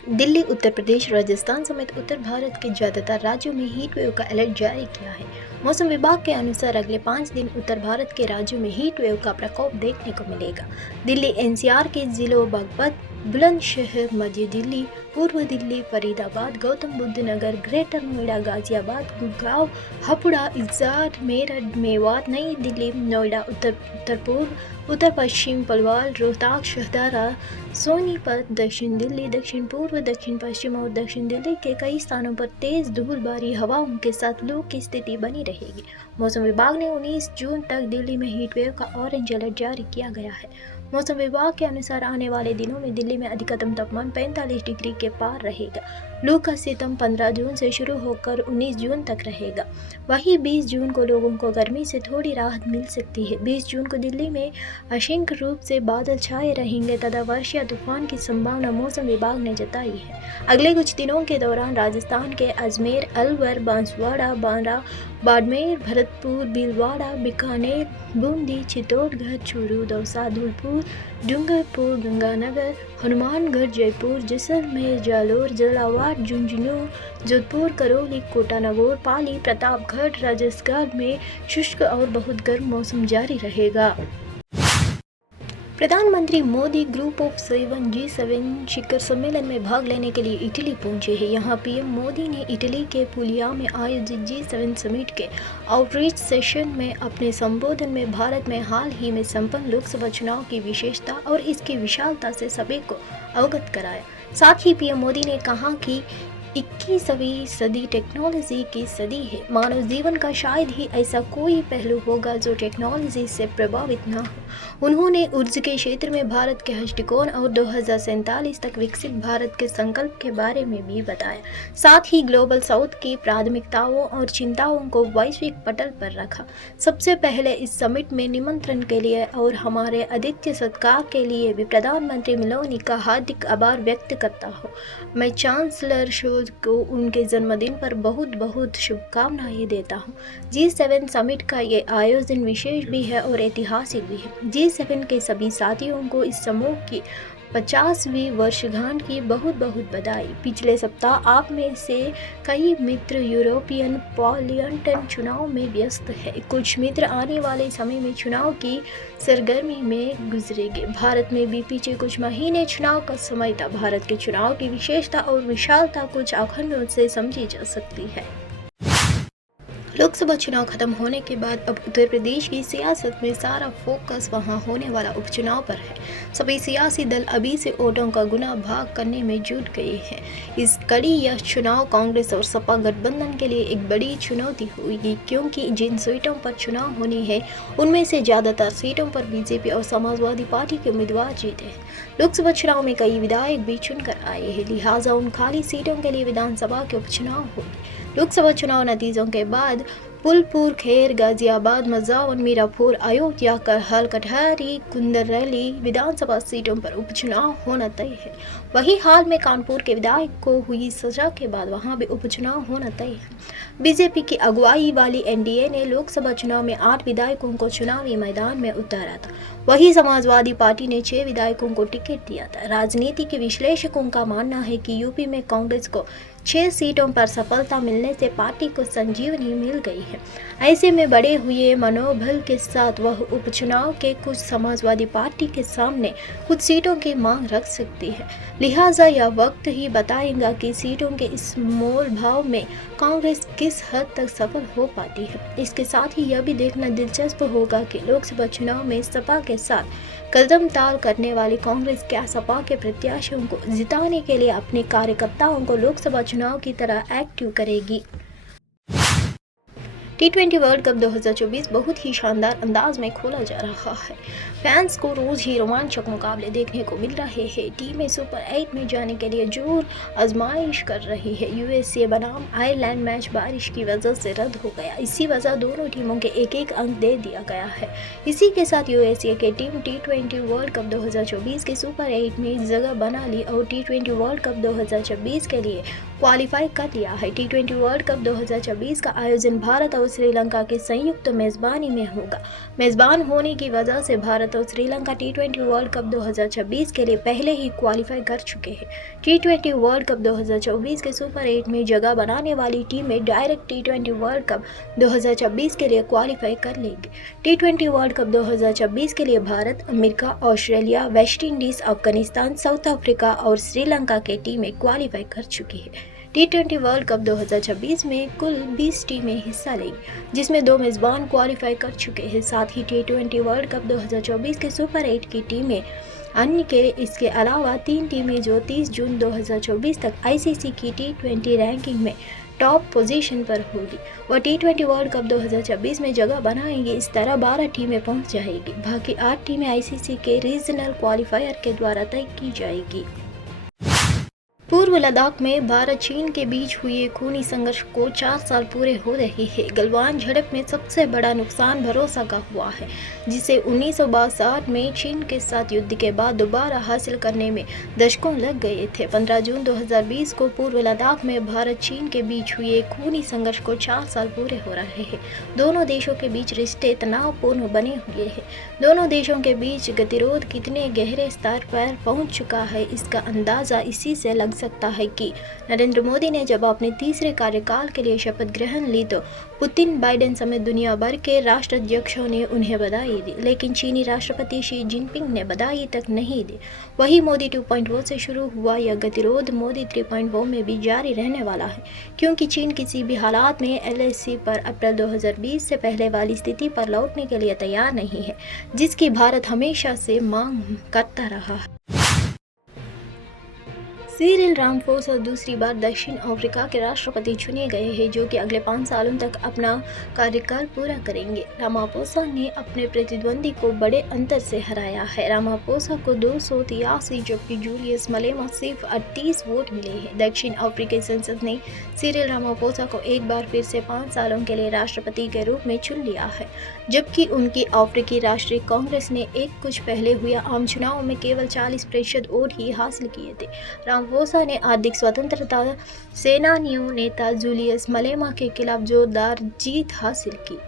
दिल्ली, उत्तर प्रदेश, राजस्थान समेत उत्तर भारत के ज़्यादातर राज्यों में हीट वेव का अलर्ट जारी किया है। मौसम विभाग के अनुसार अगले 5 दिन उत्तर भारत के राज्यों में हीट वेव का प्रकोप देखने को मिलेगा। दिल्ली एनसीआर के जिलों बागपत, बुलंदशहर, मध्य दिल्ली, पूर्व दिल्ली, फरीदाबाद, गौतम बुद्ध नगर, ग्रेटर नोएडा, गाजियाबाद, गुड़गांव, हापुड़, इज्जत, मेरठ, मेवात, नई दिल्ली, नोएडा, उत्तर पूर्व, उत्तर पश्चिम, पलवल, रोहतक, शहदारा, सोनीपत, दक्षिण दिल्ली, दक्षिण पूर्व, दक्षिण पश्चिम और दक्षिण दिल्ली के कई स्थानों पर तेज धूलभरी हवाओं के साथ लू की स्थिति बनी रहेगी। मौसम विभाग ने 19 जून तक दिल्ली में हीट वेव का ऑरेंज अलर्ट जारी किया गया है। मौसम विभाग के अनुसार आने वाले दिनों में दिल्ली में अधिकतम तापमान 45 डिग्री के पार रहेगा। लू का सितम 15 जून से शुरू होकर 19 जून तक रहेगा। वहीं 20 जून को लोगों को गर्मी से थोड़ी राहत मिल सकती है। 20 जून को दिल्ली में आंशिक रूप से बादल छाए रहेंगे तथा वर्षा या तूफान की संभावना मौसम विभाग ने जताई है। अगले कुछ दिनों के दौरान राजस्थान के अजमेर, अलवर, बांसवाड़ा, बांदा, बाड़मेर, भरतपुर, भीलवाड़ा, बीकानेर, बूंदी, चित्तौड़गढ़, चूरू, दौसा, धौलपुर, डूंगरपुर, गंगानगर, हनुमानगढ़, जयपुर, जैसलमेर, जालोर, झालावाड़, झुंझुनू, जोधपुर, करौली, कोटा, नागौर, पाली, प्रतापगढ़, राजस्थान में शुष्क और बहुत गर्म मौसम जारी रहेगा। प्रधानमंत्री मोदी ग्रुप ऑफ 7 G7 शिखर सम्मेलन में भाग लेने के लिए इटली पहुंचे हैं। यहां पीएम मोदी ने इटली के पुलिया में आयोजित G7 समिट के आउटरीच सेशन में अपने संबोधन में भारत में हाल ही में संपन्न लोकसभा चुनाव की विशेषता और इसकी विशालता से सभी को अवगत कराया। साथ ही पीएम मोदी ने कहा कि 21वीं सदी टेक्नोलॉजी की सदी है। मानव जीवन का शायद ही ऐसा कोई पहलू होगा जो टेक्नोलॉजी से प्रभावित न हो। उन्होंने ऊर्जा के क्षेत्र में भारत के दृष्टिकोण और 2047 तक विकसित भारत के संकल्प के बारे में भी बताया। साथ ही ग्लोबल साउथ की प्राथमिकताओं और चिंताओं को वैश्विक पटल पर रखा। सबसे पहले इस समिट में निमंत्रण के लिए और हमारे आतिथ्य सत्कार के लिए भी प्रधानमंत्री मेलोनी का हार्दिक आभार व्यक्त करता हूँ। मैं चांसलर को उनके जन्मदिन पर बहुत बहुत शुभकामनाएं देता हूं। G7 समिट का ये आयोजन विशेष भी है और ऐतिहासिक भी है। G7 के सभी साथियों को इस समूह की 50वीं वर्षगांठ की बहुत बहुत बधाई। पिछले सप्ताह आप में से कई मित्र यूरोपियन पार्लियामेंट चुनाव में व्यस्त है। कुछ मित्र आने वाले समय में चुनाव की सरगर्मी में गुजरेंगे। भारत में भी पीछे कुछ महीने चुनाव का समय था। भारत के चुनाव की विशेषता और विशालता कुछ आंकड़ों से समझी जा सकती है। लोकसभा चुनाव खत्म होने के बाद अब उत्तर प्रदेश की सियासत में सारा फोकस वहां होने वाला उपचुनाव पर है। सभी सियासी दल अभी से वोटों का गुना भाग करने में जुट गए हैं। इस कड़ी यह चुनाव कांग्रेस और सपा गठबंधन के लिए एक बड़ी चुनौती होगी, क्योंकि जिन सीटों पर चुनाव होने हैं उनमें से ज़्यादातर सीटों पर बीजेपी और समाजवादी पार्टी के उम्मीदवार जीते हैं। लोकसभा चुनाव में कई विधायक भी चुनकर आए हैं, लिहाजा उन खाली सीटों के लिए विधानसभा के उपचुनाव होंगे। लोकसभा चुनाव नतीजों के बाद फूलपुर, खैर, गाजियाबाद, मजावन, मीरापुर, अयोध्या, करहल, कटहरी, कुंदरैली विधानसभा सीटों पर उपचुनाव होना तय है। वहीं हाल में कानपुर के विधायक को हुई सजा के बाद वहां भी उपचुनाव होना तय है। बीजेपी की अगुवाई वाली एनडीए ने लोकसभा चुनाव में 8 विधायकों को चुनावी मैदान में उतारा था। वहीं समाजवादी पार्टी ने 6 विधायकों को टिकट दिया था। राजनीति के विश्लेषकों का मानना है कि यूपी में कांग्रेस को 6 सीटों पर सफलता मिलने से पार्टी को संजीवनी मिल गई है। ऐसे में बढ़े हुए मनोबल के साथ वह उपचुनाव के कुछ समाजवादी पार्टी के सामने कुछ सीटों की मांग रख सकती है। लिहाजा यह वक्त ही बताएगा कि सीटों के इस मोल भाव में कांग्रेस किस हद तक सफल हो पाती है। इसके साथ ही यह भी देखना दिलचस्प होगा कि लोकसभा चुनाव में सपा के साथ कदम ताल करने वाली कांग्रेस क्या सपा के प्रत्याशियों को जिताने के लिए अपने कार्यकर्ताओं को लोकसभा चुनाव की तरह एक्टिव करेगी। T20 वर्ल्ड कप 2024 बहुत ही शानदार अंदाज में खोला जा रहा है। फैंस को रोज ही रोमांचक मुकाबले देखने को मिल रहे हैं। टीमें सुपर 8 में जाने के लिए जोर आजमाइश कर रही है। यूएसए बनाम आयरलैंड मैच बारिश की वजह से रद्द हो गया। इसी वजह दोनों टीमों के एक एक अंक दे दिया गया है। इसी के साथ यूएसए की टीम T20 वर्ल्ड कप 2024 के सुपर 8 में जगह बना ली और T20 वर्ल्ड कप 2026 के लिए क्वालिफाई कर लिया है। T20 वर्ल्ड कप 2024 का आयोजन भारत और श्रीलंका की संयुक्त मेजबानी में होगा। मेजबान होने की वजह से भारत और श्रीलंका T20 वर्ल्ड कप 2026 के लिए पहले ही क्वालिफाई कर चुके हैं। T20 वर्ल्ड कप 2024 के सुपर 8 में जगह बनाने वाली टीमें डायरेक्ट T20 वर्ल्ड कप 2026 के लिए क्वालिफाई कर लेंगे। T20 वर्ल्ड कप 2026 के लिए Bharat, America, Australia, West Indies, Afghanistan, south Africa और श्रीलंका के टीमें क्वालिफाई कर चुकी है। T20 वर्ल्ड कप 2026 में कुल 20 टीमें हिस्सा लेंगी, जिसमें 2 मेजबान क्वालिफाई कर चुके हैं। साथ ही T20 वर्ल्ड कप 2024 के सुपर 8 की टीमें अन्य के इसके अलावा 3 टीमें जो 30 जून 2024 तक ICC की T20 रैंकिंग में टॉप पोजीशन पर होगी, वह T20 वर्ल्ड कप 2026 में जगह बनाएंगी। इस तरह 12 टीमें पहुंच जाएगी। बाकी 8 टीमें ICC के रीजनल क्वालिफायर के द्वारा तय की जाएगी। पूर्व लद्दाख में भारत चीन के बीच हुए खूनी संघर्ष को 4 साल पूरे हो रहे हैं। गलवान झड़प में सबसे बड़ा नुकसान भरोसा का हुआ है, जिसे 1962 में चीन के साथ युद्ध के बाद दोबारा हासिल करने में दशकों लग गए थे। 15 जून 2020 को पूर्व लद्दाख में भारत चीन के बीच हुए खूनी संघर्ष को 4 साल पूरे हो रहे हैं। दोनों देशों के बीच रिश्ते तनावपूर्ण बने हुए हैं। दोनों देशों के बीच गतिरोध कितने गहरे स्तर पर पहुंच चुका है, इसका अंदाजा इसी से लग सकता है कि नरेंद्र मोदी ने जब अपने तीसरे कार्यकाल के लिए शपथ ग्रहण ली तो पुतिन, बाइडेन समेत दुनिया भर के राष्ट्राध्यक्षों ने उन्हें बधाई दी, लेकिन चीनी राष्ट्रपति शी जिनपिंग ने बधाई तक नहीं दी। वही मोदी 2.0 से शुरू हुआ यह गतिरोध मोदी 3.0 में भी जारी रहने वाला है, क्योंकि चीन किसी भी हालात में LAC पर अप्रैल 2020 से पहले वाली स्थिति पर लौटने के लिए तैयार नहीं है, जिसकी भारत हमेशा से मांग करता रहा है। सिरिल रामाफोसा दूसरी बार दक्षिण अफ्रीका के राष्ट्रपति चुने गए हैं, जो कि अगले 5 सालों तक अपना कार्यकाल पूरा करेंगे। रामाफोसा ने अपने प्रतिद्वंदी को बड़े अंतर से हराया है। रामाफोसा को 283 जबकि जूलियस मलेमा सिर्फ 38 वोट मिले हैं। दक्षिण अफ्रीकी संसद ने सिरिल रामाफोसा को एक बार फिर से 5 सालों के लिए राष्ट्रपति के रूप में चुन लिया है, जबकि उनकी अफ्रीकी राष्ट्रीय कांग्रेस ने कुछ पहले हुए आम चुनाव में केवल 40% वोट ही हासिल किए थे। रामाफोसा ने आर्थिक स्वतंत्रता सेनानियों नेता जूलियस मलेमा के खिलाफ जोरदार जीत हासिल की,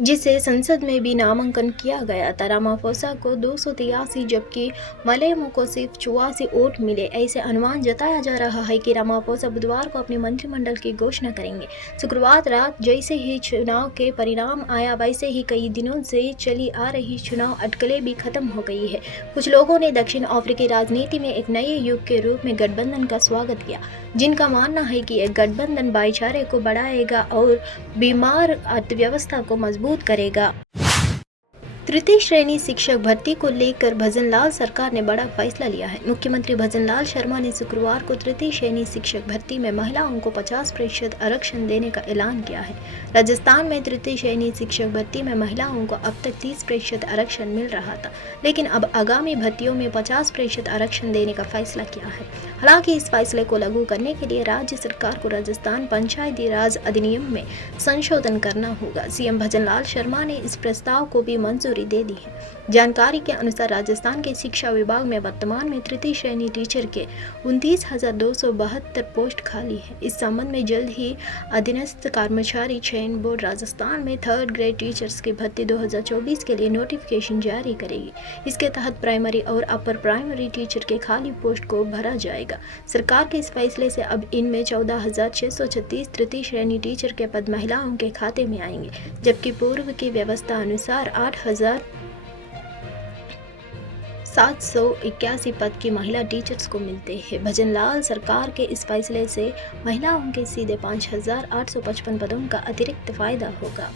जिसे संसद में भी नामांकन किया गया था। रामाफोसा को 283 जबकि मलेमा को सिर्फ 84 वोट मिले। ऐसे अनुमान जताया जा रहा है कि रामाफोसा बुधवार को अपने मंत्रिमंडल की घोषणा करेंगे। शुक्रवार रात जैसे ही चुनाव के परिणाम आया, वैसे ही कई दिनों से चली आ रही चुनाव अटकलें भी खत्म हो गई है। कुछ लोगों ने दक्षिण अफ्रीकी राजनीति में एक नए युग के रूप में गठबंधन का स्वागत किया, जिनका मानना है कि एक गठबंधन भाईचारे को बढ़ाएगा और बीमार अर्थव्यवस्था को मजबूत करेगा। तृतीय श्रेणी शिक्षक भर्ती को लेकर भजनलाल सरकार ने बड़ा फैसला लिया है। मुख्यमंत्री भजनलाल शर्मा ने शुक्रवार को तृतीय श्रेणी शिक्षक भर्ती में महिलाओं को 50% आरक्षण देने का ऐलान किया है। राजस्थान में तृतीय श्रेणी शिक्षक भर्ती में महिलाओं को अब तक 30% आरक्षण मिल रहा था, लेकिन अब आगामी भर्तियों में 50% आरक्षण देने का फैसला किया है। हालांकि इस फैसले को लागू करने के लिए राज्य सरकार को राजस्थान पंचायती राज अधिनियम में संशोधन करना होगा। सीएम भजनलाल शर्मा ने इस प्रस्ताव को भी मंजूरी दे दी है। जानकारी के अनुसार राजस्थान के शिक्षा विभाग में वर्तमान में तृतीय श्रेणी टीचर के 29,272 पोस्ट खाली है। इस संबंध में जल्द ही अधीनस्थ कर्मचारी चयन बोर्ड राजस्थान में 3rd ग्रेड टीचर्स की भर्ती 2024 के लिए नोटिफिकेशन जारी करेगी। इसके तहत प्राइमरी और अपर प्राइमरी टीचर के खाली पोस्ट को भरा जाएगा। सरकार के इस फैसले से अब इनमें 14,636 तृतीय श्रेणी टीचर के पद महिलाओं के खाते में आएंगे, जबकि पूर्व की व्यवस्था अनुसार 8,781 पद की महिला टीचर्स को मिलते हैं। भजनलाल सरकार के इस फैसले से महिलाओं के सीधे 5,855 पदों का अतिरिक्त फायदा होगा।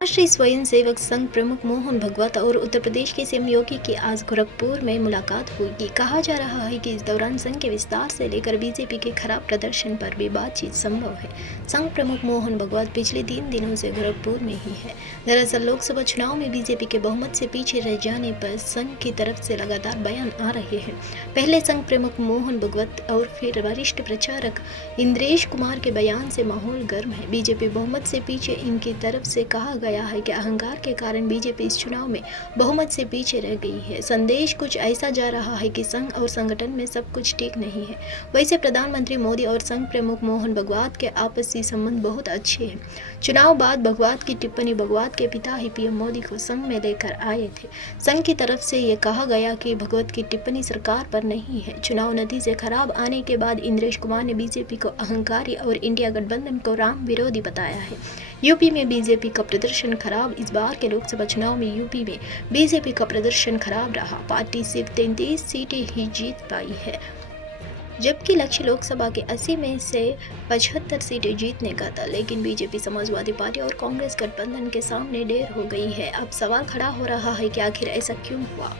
राष्ट्रीय स्वयंसेवक संघ प्रमुख मोहन भगवत और उत्तर प्रदेश के सीएम योगी की आज गोरखपुर में मुलाकात हुई। कहा जा रहा है कि इस दौरान संघ के विस्तार से लेकर बीजेपी के खराब प्रदर्शन पर भी बातचीत संभव है। संघ प्रमुख मोहन भगवत पिछले 3 दिनों से गोरखपुर में ही है। दरअसल लोकसभा चुनाव में बीजेपी के बहुमत से पीछे रह जाने पर संघ की तरफ से लगातार बयान आ रहे हैं। पहले संघ प्रमुख मोहन भगवत और फिर वरिष्ठ प्रचारक इंद्रेश कुमार के बयान से माहौल गर्म है। बीजेपी बहुमत से पीछे इनकी तरफ से कहा गया है कि अहंकार के कारण बीजेपी इस चुनाव में बहुमत से पीछे रह गई है। संदेश कुछ ऐसा जा रहा है कि संघ और संगठन में सब कुछ ठीक नहीं है। वैसे प्रधानमंत्री मोदी और संघ प्रमुख मोहन भागवत के आपसी संबंध बहुत अच्छे हैं। चुनाव बाद भागवत की टिप्पणी, भागवत के पिता ही पीएम मोदी को संघ में लेकर आए थे। संघ की तरफ से ये कहा गया कि भागवत की टिप्पणी सरकार पर नहीं है। चुनाव नतीजे खराब आने के बाद इंद्रेश कुमार ने बीजेपी को अहंकारी और इंडिया गठबंधन को राम विरोधी बताया है। यूपी में बीजेपी का प्रदर्शन खराब। इस बार के लोकसभा चुनाव में यूपी में बीजेपी का प्रदर्शन खराब रहा। पार्टी सिर्फ 33 सीटें ही जीत पाई है, जबकि लक्ष्य लोकसभा के 80 में से 75 सीटें जीतने का था। लेकिन बीजेपी, समाजवादी पार्टी और कांग्रेस गठबंधन के सामने ढेर हो गई है। अब सवाल खड़ा हो रहा है कि आखिर ऐसा क्यों हुआ।